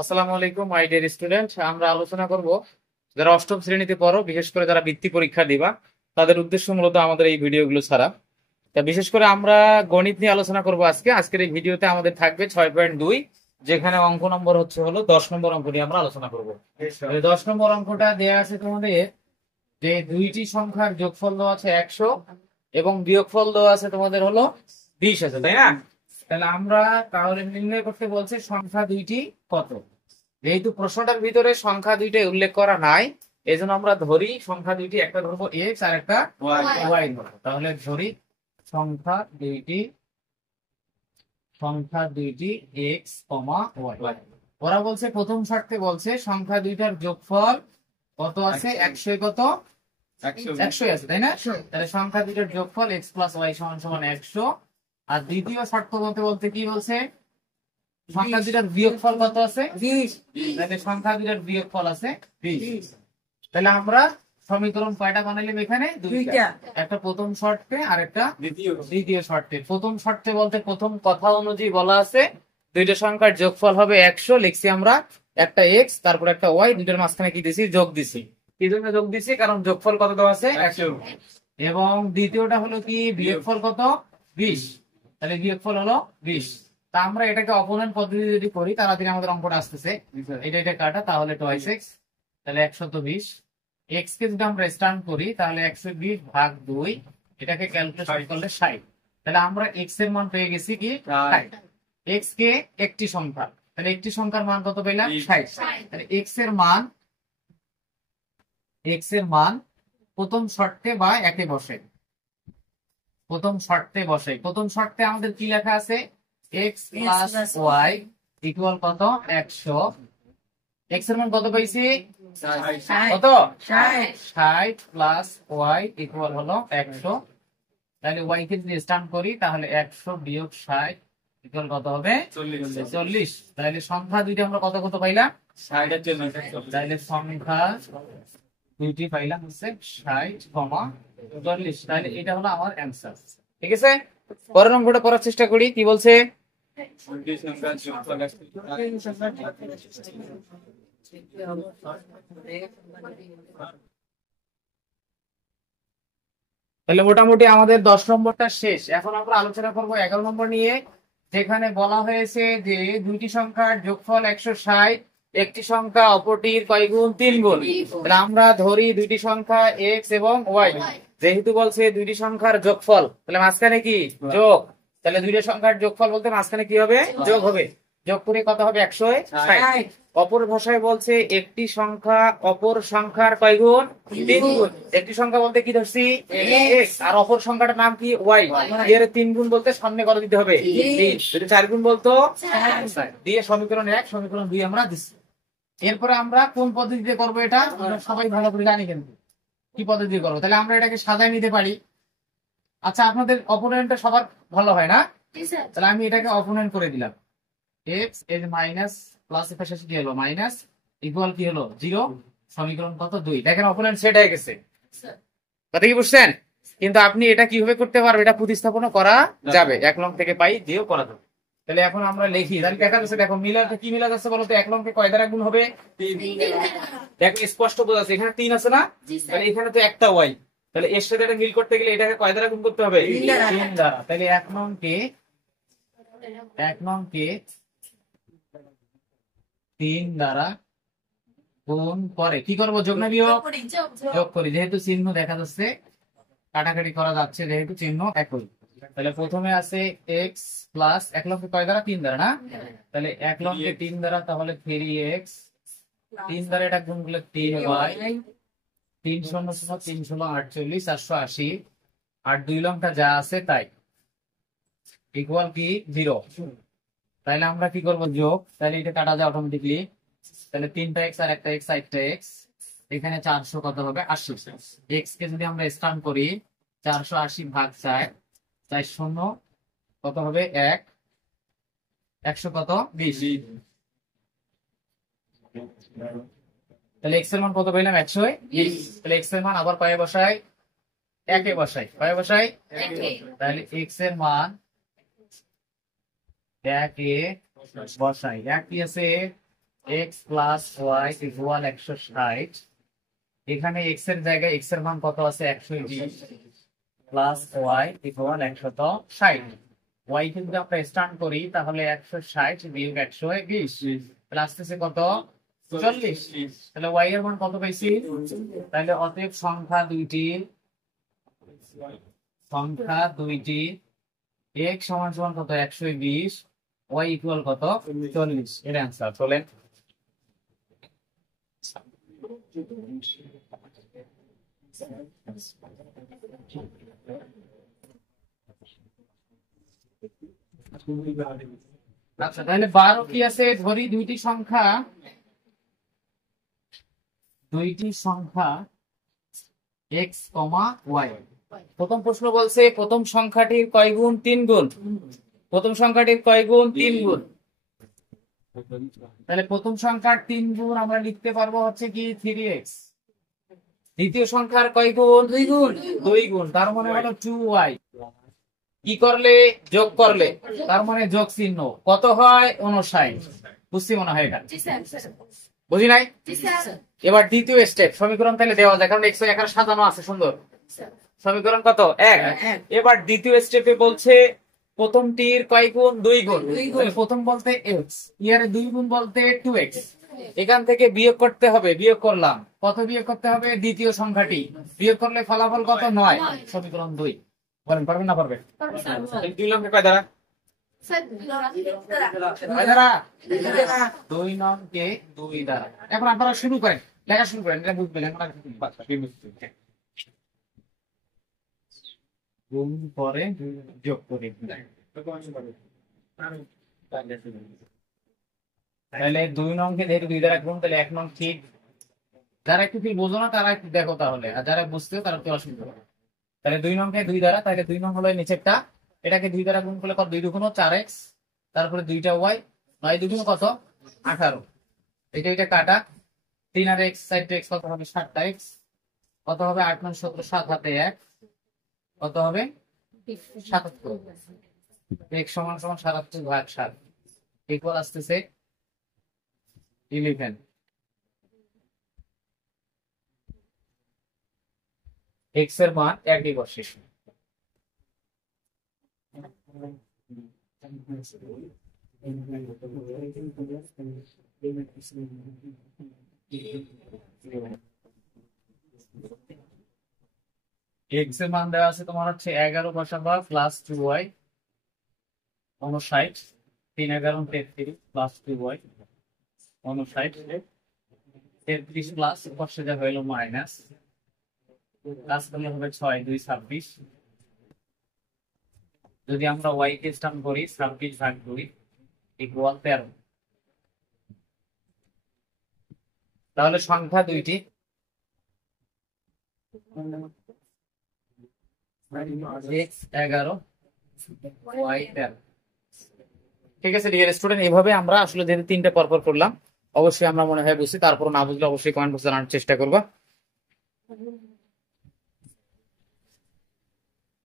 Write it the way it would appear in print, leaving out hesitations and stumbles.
আসসালামু আলাইকুম my dear student. আমরা আলোচনা করব যারা অষ্টম শ্রেণীতে পড়ো, বিশেষ করে যারা বৃত্তি পরীক্ষা দিবা তাদের উদ্দেশ্য মূলত আমাদের এই ভিডিওগুলো ছাড়া। তা বিশেষ করে আমরা গণিত নিয়ে আলোচনা করব আজকের এই ভিডিওতে আমাদের থাকবে 6.2, যেখানে অঙ্ক নম্বর হলো 10 নম্বর অঙ্ক নিয়ে আমরা আলোচনা করব। 10 নম্বর অঙ্কটা দেয়া আছে তোমাদের যে দুইটি সংখ্যার যোগফল দেওয়া আছে 100 এবং বিয়োগফল দেওয়া আছে তোমাদের 20 আছে, তাই না? তাহলে আমরা তাহলে নির্ণয় করতে বলছে সংখ্যা দুইটি কত। যেহেতু প্রশ্নটার ভিতরে সংখ্যা দুইটা উল্লেখ করা নাই, এই জন্য আমরা ধরি সংখ্যা দুইটি, একটা ধরবো এক্স আর একটা ওয়াই ধরবো। তাহলে ধরি সংখ্যা দুইটি এক্স কমা ওয়াই। ওরা বলছে প্রথম শর্তে বলছে সংখ্যা দুইটার যোগফল কত আছে, 100 কত 100 আছে, তাই না? তাহলে সংখ্যা দুইটার যোগফল এক্স প্লাস ওয়াই সমান সমান 100। আর দ্বিতীয় শর্ত বলতে কি বলছে, সংখ্যা দুইটার বিয়োগফল কত আছে 20। তাহলে সংখ্যা দুইটার বিয়োগফল আছে 20। তাহলে আমরা সমীকরণ কয়টা বানাইলাম এখানে? দুইটা, একটা প্রথম শর্তে আর একটা দ্বিতীয় শর্তে। প্রথম শর্তে বলতে প্রথম কথা অনুযায়ী বলা আছে দুইটা সংখ্যার যোগফল হবে 100, লিখছি আমরা একটা এক্স তারপর একটা ওয়াই, দুইটার মাঝখানে কি দিছি, যোগ দিছি। কি জন্য যোগ দিছি? কারণ যোগফল কত দেওয়া আছে 100। এবং দ্বিতীয়টা হলো কি, বিয়োগফল কত 20। তাহলে বিয়োগফল হলো 20। তা আমরা এটাকে অপোনেন্ট পদ্ধতি যদি করি তাড়াতাড়ি আমাদের অঙ্কটা আসতেছে। এটা কাটা, তাহলে টোয়াইস এক্স, তাহলে 120। এক্স কে যদি আমরা স্ট্যান্ড করি তাহলে 120 ভাগ 2, এটাকে ক্যালকুলেট করলে 60। তাহলে আমরা এক্স এর মান পেয়ে গেছি কি 60। এক্স কে একটি সংখ্যা, তাহলে একটি সংখ্যার মান কত পেলাম 60। তাহলে এক্স এর মান প্রথম শর্তে বা একে বসে, প্রথম শর্তে আমাদের কি লেখা আছে, x প্লাস ওয়াই ইকুয়াল কত 100। এক্স এর মান কত পাইছি, কত 60 প্লাস ওয়াই ইকুয়াল হলো 100। তাহলে ওয়াই কে যদি স্ট্যান্ড করি তাহলে 100 বিয়োগ 60 ইকুয়াল কত হবে 40। তাহলে সংখ্যা দুইটা আমরা কত কত পাইলাম 60। তাহলে সংখ্যা দুইটি পাইলাম হচ্ছে 60, 40। তাহলে এটা হলো আমার অ্যান্সার। ঠিক আছে, পরের অঙ্কটা পড়ার চেষ্টা করি। কি বলছে, তাহলে মোটামুটি আমাদের 10 নম্বরটা শেষ। এখন আমরা আলোচনা করব 11 নম্বর নিয়ে, যেখানে বলা হয়েছে যে দুইটি সংখ্যার যোগফল 160, একটি সংখ্যা অপরটির কয় গুণ, 3 গুণ। তাহলে আমরা ধরি দুইটি সংখ্যা এক্স এবং ওয়াই। যেহেতু বলছে দুইটি সংখ্যার যোগফল, তাহলে মাঝখানে কি যোগ, তাহলে দুইটা সংখ্যার যোগফল বলতে মাঝখানে কি হবে, যোগ হবে। যোগ করে কত হবে 160। অপর ভাষায় বলছে একটি সংখ্যা অপর সংখ্যার কয় গুণ, 3 গুণ। একটি সংখ্যা বলতে কি ধরছি, x, আর অপর সংখ্যাটার নাম কি y। এর 3 গুণ বলতে সামনে কত দিতে হবে 3, যদি 4 গুণ বলতো 4 দিয়ে সমীকরণ 1 সমীকরণ 2 আমরা দিচ্ছি। এরপরে আমরা কোন পদ্ধতিতে করব এটা আমরা সবাই ভালো করে জানি, কিন্তু কি পদ্ধতি করবো। তাহলে আমরা এটাকে সাজায় নিতে পারি। আচ্ছা, আপনাদের অপোনেন্টটা সবার ভালো হয় না? তাহলে আমি এটাকে অপোনেন্ট করে দিলাম, x এর মাইনাস প্লাস এর পাশে কি হলো মাইনাস ইকুয়াল কি হলো 0, সমীকরণ কত 2। দেখেন অপোনেন্ট সেট হয়ে গেছে, কথা কি বুঝছেন? কিন্তু আপনি এটা কিভাবে করতে পারবেন, এটা প্রতিস্থাপন করা যাবে, 1 লং থেকে পাই দিয়েও করা যাবে। তাহলে এখন আমরা লিখি, তাহলে দেখা যাচ্ছে, দেখো মিলাতে কি মিলা যাচ্ছে বলতো, 1 লংকে কয় দ্বারা গুণ হবে 3। দেখো স্পষ্ট বোঝা যাচ্ছে, এখানে 3 আছে না, তাহলে এখানে তো একটা y, তাহলে এর সাথে এটা মিল করতে গেলে এটাকে কয় দ্বারা গুণ করতে হবে 3 দ্বারা। তাহলে 1 লংকে 3 দ্বারা গুণ করে কি করবো, যোগ না বিয়োগ, যোগ করি। যেহেতু চিহ্ন দেখা যাচ্ছে কাটাকাটি করা যাচ্ছে, যেহেতু চিহ্ন একই। তাহলে প্রথমে আছে x প্লাস 1 লংকে কয় দ্বারা 3 দ্বারা না, তাহলে 1 লংকে 3 দ্বারা, তাহলে 3x, 3 দ্বারা এটা গুণ করলে 3y, 3 শূন্য 3 ষোলো 48, 480, আর 2 লংটা যা আছে তাই ইকুয়াল কি 0। তাহলে আমরা কি করব, যোগ। তাহলে এটা কাটা যায় অটোমেটিকলি, তাহলে 3টা x আর একটা x, 4টা x, এখানে 400 কত হবে 80। x কে যদি আমরা স্ট্যান্ড করি 480 ভাগ 4, 4 শূন্য কত হবে 1, 100 কত 20। তাহলে x এর মান কত পেলাম 120। তাহলে x এর মান আবার কয়ে বসাই, একে বসাই, কয়ে বসাই একে। তাহলে x এর মান 1 এ বসাই, 1 কি আছে এক্স প্লাস ওয়াই ইকুয়াল 160। এখানে এক্স এর জায়গায় এক্স এর মান কত আছে 120 প্লাস ওয়াই ইকুয়াল 160। ওয়াই কিন্তু আমরা স্টার্ট করি তাহলে 160 বিয়োগ 120 প্লাস আছে কত 40। তাহলে ওয়াই এর মান কত পাইছি? তাহলে অতএব সংখ্যা দুইটি x সমান সমান কত 120, y ইকুয়াল কত 40। এর অ্যান্সার। চলেন আচ্ছা, তাহলে 12 কি আছে? ধরি দুইটি সংখ্যা x, y। প্রথম প্রশ্ন বলছে প্রথম সংখ্যাটির কয় গুণ? 3 গুণ। প্রথম সংখ্যাটির কয় গুণ? 3 গুণ। তাহলে প্রথম সংখ্যার 3 গুণ আমরা লিখতে পারবো হচ্ছে কি 3x। দ্বিতীয় সংখ্যার কয় গুণ? 2 গুণ। 2 গুণ, তার মানে হলো 2y। কি করলে? যোগ করলে, তার মানে যোগ চিহ্ন কত হয়? 59। বুঝছি মনে হয় এটা? বুঝি নাই? এবার দ্বিতীয় স্টেপ সমীকরণ তাহলে দেওয়া যায়, কারণ x এখানে সাজানো আছে সুন্দর। সমীকরণ কত? 1। এবার দ্বিতীয় স্টেপে বলছে প্রথমটির কয় গুণ? 2 গুণ। প্রথম বলতে x, ইয়ারে 2 গুণ বলতে 2x। এখান থেকে বিয়োগ করতে হবে, বিয়োগ করলাম। কত বিয়োগ করতে হবে? দ্বিতীয় সংখ্যাটি। বিয়োগ করলে ফলাফল কত? 9। সমীকরণ 2। বলেন পারবেন না পারবেন? 2 লঙ্কে কয় দ্বারা? 2 নংকে 2 দ্বারা। এখন আপনারা শুরু করেন, লেখা শুরু করেন, এটা বুঝবেন। গুণ পরে যোগ করি। তাহলে 2 নংকে যেহেতু 2 দ্বারা গুণ, তাহলে 1 নং ঠিক। যারা একটু কি বোঝো না তারা একটু দেখো তাহলে, আর যারা বুঝতেও তারা তো অসুবিধা হবে। তাহলে 2 নংকে 2 দ্বারা, তাহলে 2 নং হলো নিচেরটা। এটাকে 2 দ্বারা গুণ করলে কত? 2 দুগুণ 4x, তারপরে 2টা y, 9 দুগুণ কত? 18। এটা কাটা, 3 আর x 4x কত হবে? 7x। কত হবে? 8 9 17, 7 হাতে 1 কত হবে? 77। x সমান সমান 77 ভাগ 7 ইকুয়াল আসতেছে 11। x এর মান একই বসে। x এর মান দেওয়া আছে তোমার হচ্ছে 11 বসাবা plus 2y 59, 3 11 33 plus 2y 59, 33 plus বসে যাবে হলো মাইনাস, প্লাস করলে হবে 6 2 26। যদি আমরা y কে স্টার্ট করি 26 ভাগ 2 ইকুয়াল 13। তাহলে সংখ্যা দুইটি x 11 y 13। ঠিক আছে ডিয়ার স্টুডেন্ট, এইভাবে আমরা আসলে যেহেতু 3টা পরপর করলাম, অবশ্যই আমরা মনে হয় বুঝছি। তারপর না বুঝলে অবশ্যই কমেন্ট বক্সে জানার চেষ্টা করবো।